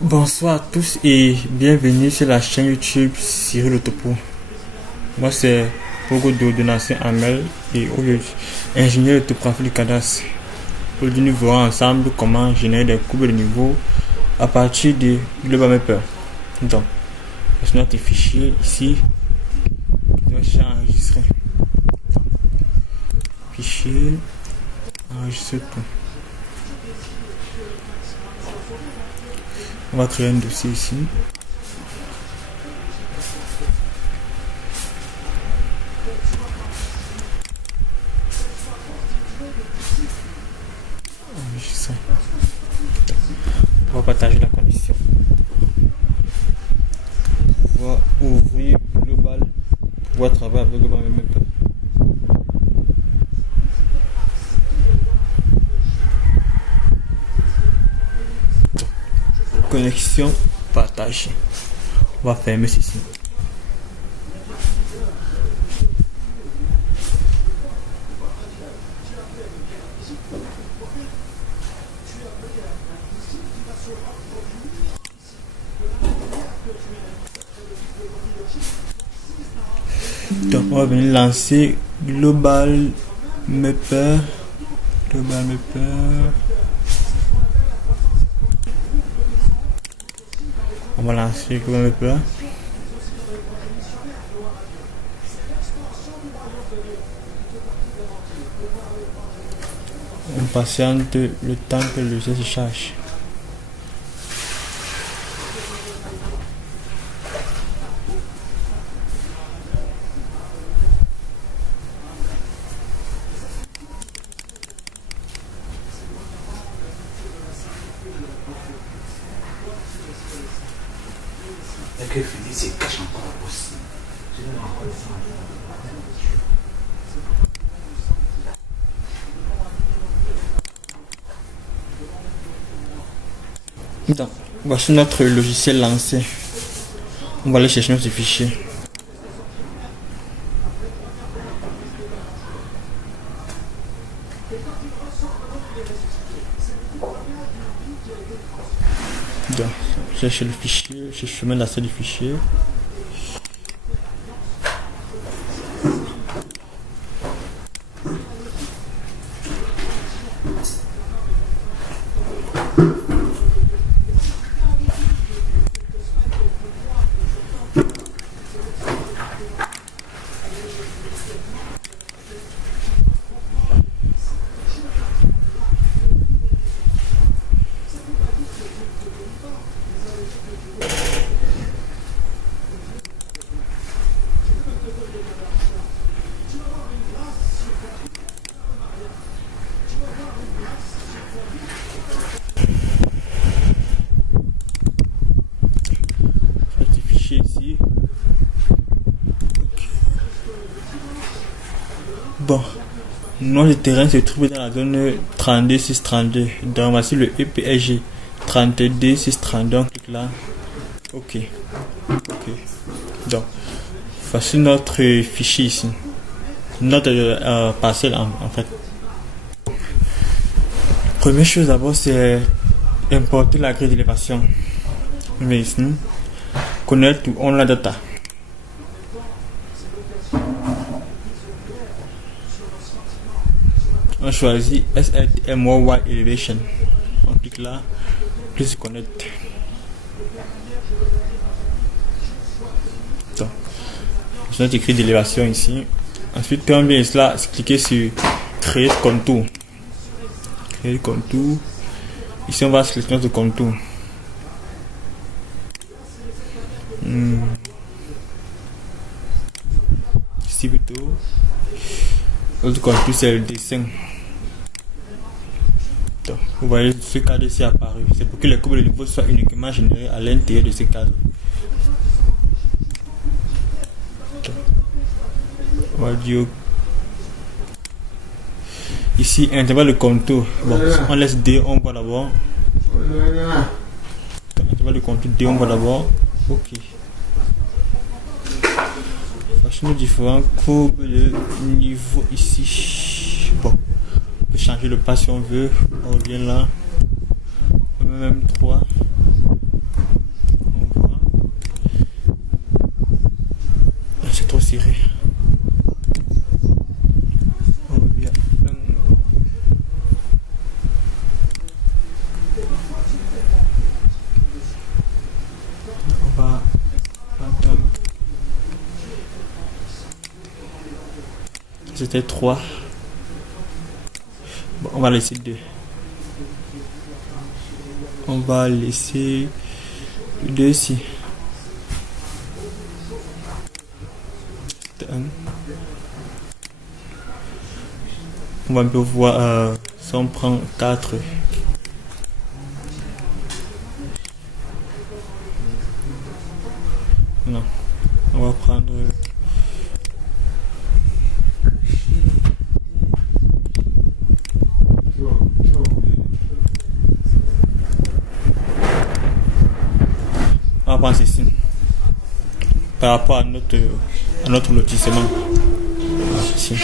Bonsoir à tous et bienvenue sur la chaîne YouTube Cyril Le Topo. Moi c'est Pogo de Donatien Amel et aujourd'hui ingénieur de topographie du cadastre. Aujourd'hui nous verrons ensemble comment générer des courbes de niveau à partir de Global Mapper. Donc, c'est notre fichier ici. Je vais enregistrer. Fichier, enregistrer tout. On va créer un dossier ici. Enregistrer. On va partager la connexion. On va ouvrir Global. On va travailler avec Global Mapper. Connexion partagée. On va fermer ceci. Donc on va venir lancer Global Mapper. Global Mapper. On va lancer Global Mapper. On patiente le temps que le logiciel se charge. Que Philippe se cache encore aussi. Donc, voici notre logiciel lancé. On va aller chercher notre fichier. Donc, cherche le fichier, je chemin la salle du fichier. Ici. Bon, notre terrain se trouve dans la zone 32-632. Donc voici le EPSG 32-632. On clique là. Ok. Donc voici notre fichier ici. Notre parcelle en fait. Première chose d'abord c'est importer la grille d'élévation. Mais ici. Connect to online data. On choisit SLMY Elevation. On clique là, plus connect. Donc, je vais écrire d'élévation ici. Ensuite, quand on vient là, cliquez sur créer contour. Créer contour. Ici, on va sélectionner notre contour. Ici plutôt l'autre contour c'est le dessin. Donc, vous voyez ce cadre ici apparu, c'est pour que les courbes de niveau soient uniquement générées à l'intérieur de ce cadre. Donc, on va dire ici intervalle de contour. Bon, on laisse D, on voit d'abord. Intervalle de contour D, on voit d'abord. Ok. Nos différents courbes de niveau ici. Bon, on peut changer le pas si on veut. On revient là. On met même 3. C'était 3. Bon, on va laisser 2. On va laisser 2 ici. C'était 1. On va un peu voir si on prend 4. Non. On va prendre... On va prendre ceci. Par rapport à notre lotissement. Ici.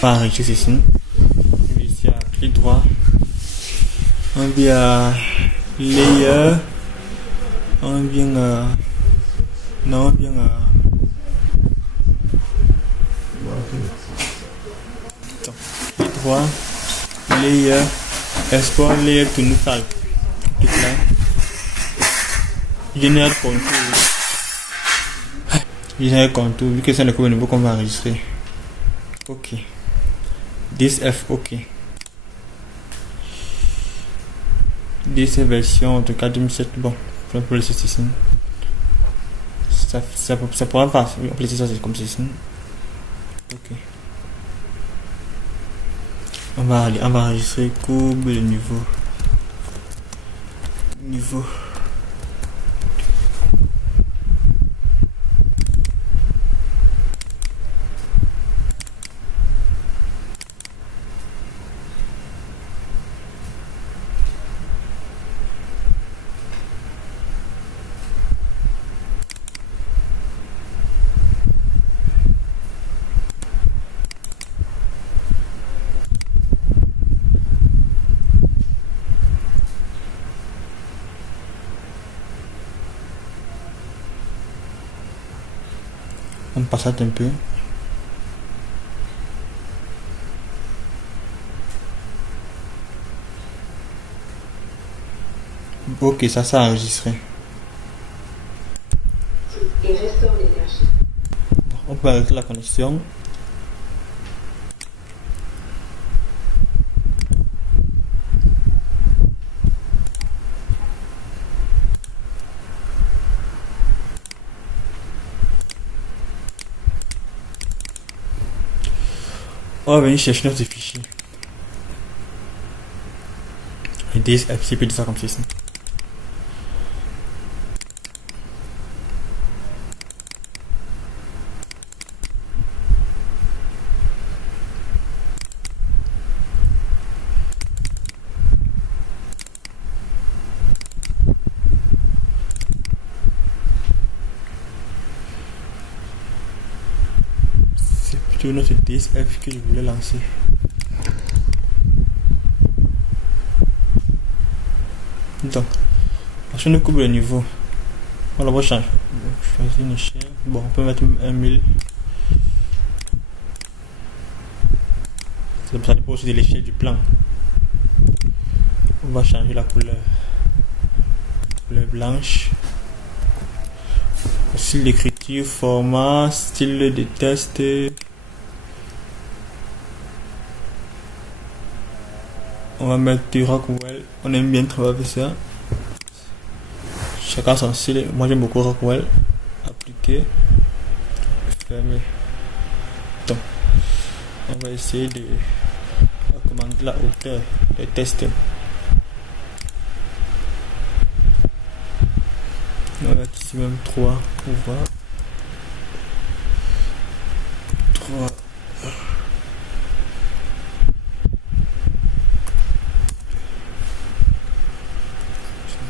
On va enregistrer ceci. Ici à clic droit. On vient à layer. On vient à... Non, on vient à... Clic droit. Layer. Export layer to new file. Clic là. Général contour. Général contour. Vu que c'est le code nouveau qu'on va enregistrer. Ok. 10F, ok. 10 version en tout cas 2007. Bon, on peut laisser ceci. Ça pourra pas. On peut laisser ça comme ceci. Ok. On va enregistrer courbe de niveau. On passe un peu. Ok, ça s'est enregistré. Et restaure l'énergie. On peut arrêter la connexion. On va venir chercher notre fichier. Et des FCP de ça comme ceci. Notre DSF que je voulais lancer. Donc, la chaîne de coupe le niveau. On va changer. Choisir une échelle. Bon, on peut mettre 1000. Ça dépend aussi de l'échelle du plan. On va changer la couleur. Couleur blanche. Style d'écriture, format, style de test. On va mettre du Rockwell. On aime bien travailler avec ça. Chacun son style. Moi j'aime beaucoup Rockwell. Appliquer. Fermer. Donc, on va essayer de recommander la hauteur des tests. On va mettre ici même 3 pour voir. 3.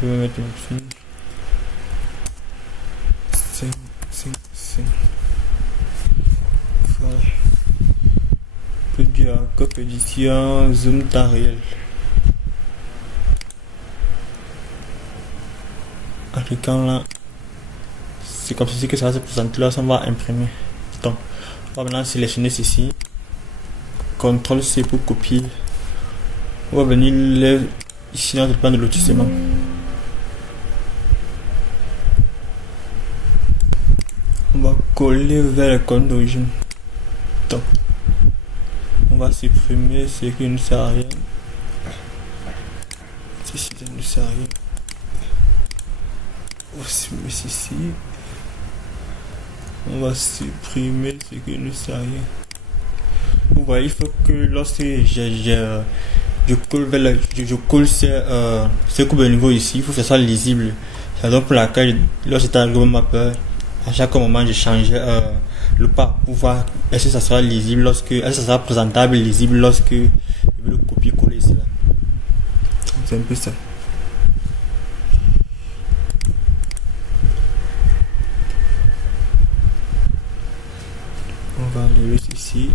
Je vais mettre une option 5. Voilà. Peu du copie édition, zoom temps réel. En cliquant là, c'est comme ceci que ça va se présenter là, ça va imprimer. Donc, on va maintenant sélectionner ceci. CTRL C pour copier. On va venir là, ici dans le plan de lotissement. On va coller vers le compte d'origine. va supprimer ce qui ne sert à rien. Ceci ne sert à rien. On va supprimer ceci. On va supprimer ce qui ne sert à rien. Vous voyez, il faut que lorsque je colle ce coupe de niveau ici, il faut que ça soit lisible. C'est la raison pour laquelle lorsque j'étais arrivé au mapper, à chaque moment je changeais le pas pour voir est-ce que ça sera lisible est-ce que ça sera présentable lisible lorsque je veux le copier-coller ici là. C'est un peu ça. On va enlever ceci.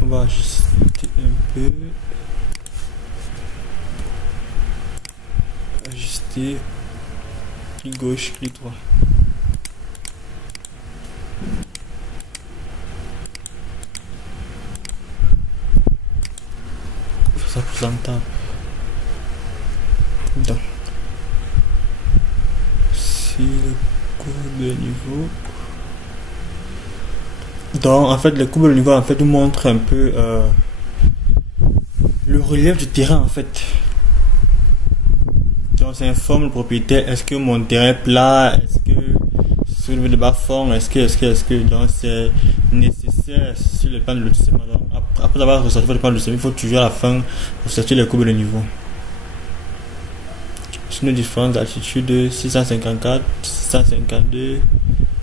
On va ajuster un peu. Ajuster. Clic gauche, clic droit. Ça présentable. Donc, si le cours de niveau. Donc, en fait, le coupe de niveau en fait nous montre un peu le relief du terrain en fait. Donc, ça informe le propriétaire est-ce que mon terrain est plat, est-ce que soulevé de bas fond, est-ce que donc c'est nécessaire sur le plan de lotissement. Donc, après avoir ressorti le plan de lotissement, il faut toujours à la fin ressortir les coupes de niveau. Sur nos différentes altitudes 654, 652.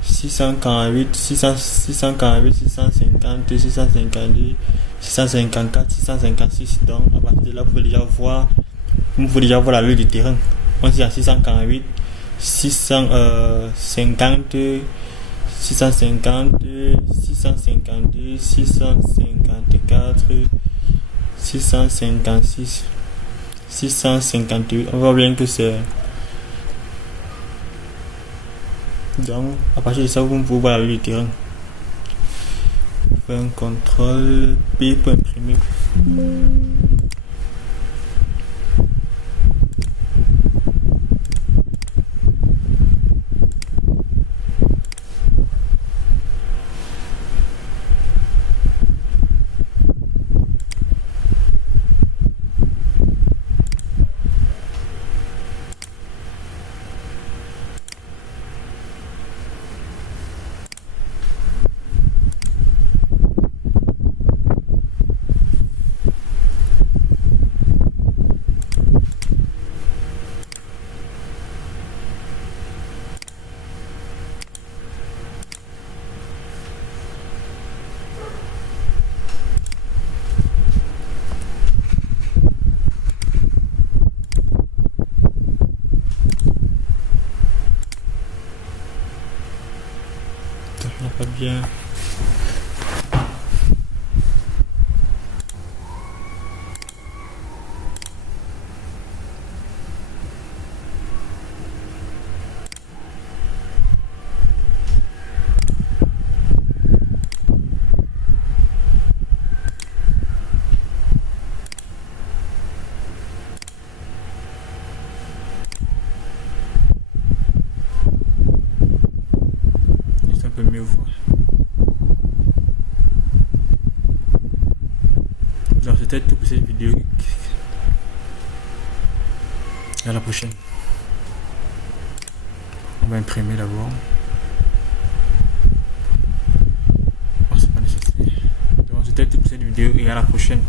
648, 648, 650, 652, 654, 656. Donc, à partir de là, vous pouvez déjà voir la lieu du terrain. On est à 648, 650, 650, 652, 654, 656, 658. On voit bien que c'est. Donc, à partir de ça, vous pouvez voir le terrain. Faire un contrôle P pour imprimer. Pas bien. C'est un peu mieux voir. Alors c'était tout pour cette vidéo. À la prochaine. On va imprimer d'abord. Oh, c'est pas nécessaire. Donc c'était tout pour cette vidéo et à la prochaine.